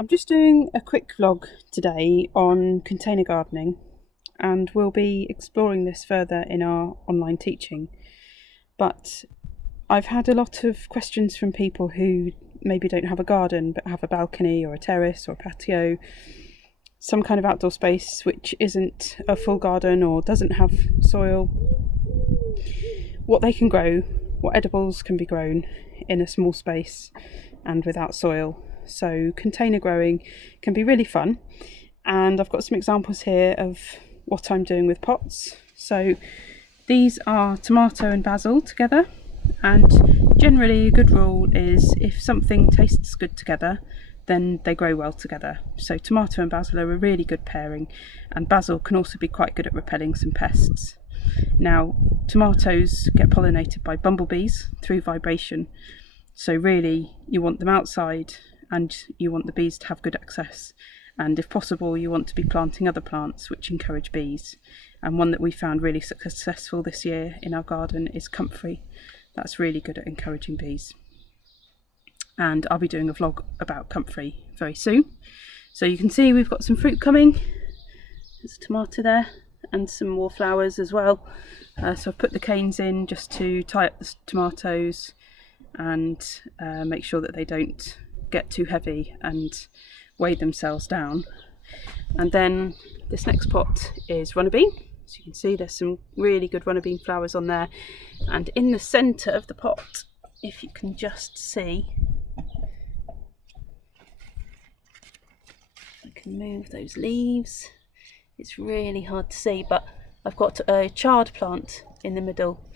I'm just doing a quick vlog today on container gardening, and we'll be exploring this further in our online teaching. But I've had a lot of questions from people who maybe don't have a garden but have a balcony or a terrace or a patio, some kind of outdoor space which isn't a full garden or doesn't have soil, what they can grow, what edibles can be grown in a small space and without soil. So container growing can be really fun, and I've got some examples here of what I'm doing with pots. So these are tomato and basil together, and generally a good rule is if something tastes good together then they grow well together. So tomato and basil are a really good pairing, and basil can also be quite good at repelling some pests. Now, tomatoes get pollinated by bumblebees through vibration, so really you want them outside and you want the bees to have good access, and if possible you want to be planting other plants which encourage bees. And one that we found really successful this year in our garden is comfrey. That's really good at encouraging bees, and I'll be doing a vlog about comfrey very soon. So you can see we've got some fruit coming. There's a tomato there and some more flowers as well. So I've put the canes in just to tie up the tomatoes and make sure that they don't get too heavy and weigh themselves down. And then this next pot is runner bean. So you can see there's some really good runner bean flowers on there, and in the centre of the pot, if you can just see, I can move those leaves. It's really hard to see, but I've got a chard plant in the middle,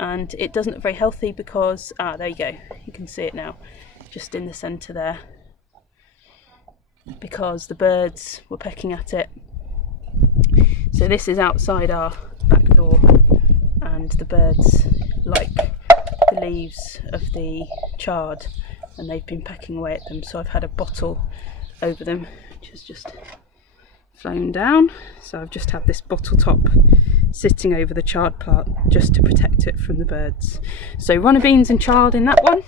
and it doesn't look very healthy because, there you go, you can see it now, just in the centre there, because the birds were pecking at it. So this is outside our back door, and the birds like the leaves of the chard and they've been pecking away at them. So I've had a bottle over them which has just flown down, so I've just had this bottle top sitting over the chard plant just to protect it from the birds. So runner beans and chard in that one,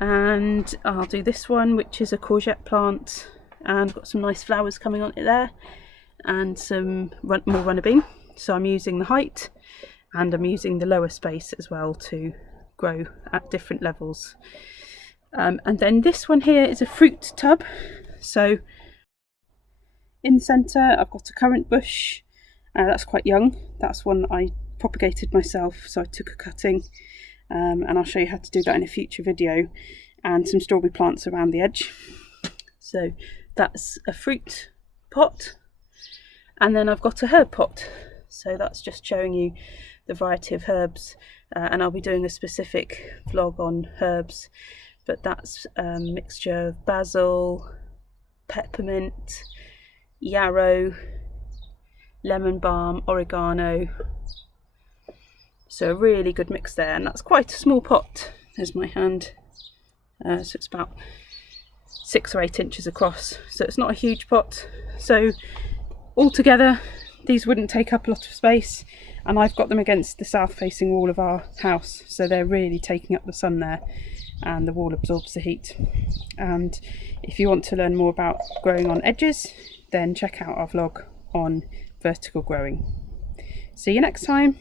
and I'll do this one which is a courgette plant, and got some nice flowers coming on it there, and some more runner bean. So I'm using the height and I'm using the lower space as well to grow at different levels. And then this one here is a fruit tub. So in the centre I've got a currant bush, that's quite young. That's one that I propagated myself, so I took a cutting, and I'll show you how to do that in a future video, and some strawberry plants around the edge. So that's a fruit pot. And then I've got a herb pot, so that's just showing you the variety of herbs, and I'll be doing a specific vlog on herbs, but that's a mixture of basil, peppermint, yarrow, lemon balm, oregano. So a really good mix there, and that's quite a small pot. There's my hand, so it's about 6 or 8 inches across, so it's not a huge pot. So altogether these wouldn't take up a lot of space, and I've got them against the south facing wall of our house, so they're really taking up the sun there, and the wall absorbs the heat. And if you want to learn more about growing on edges, then check out our vlog on vertical growing. See you next time.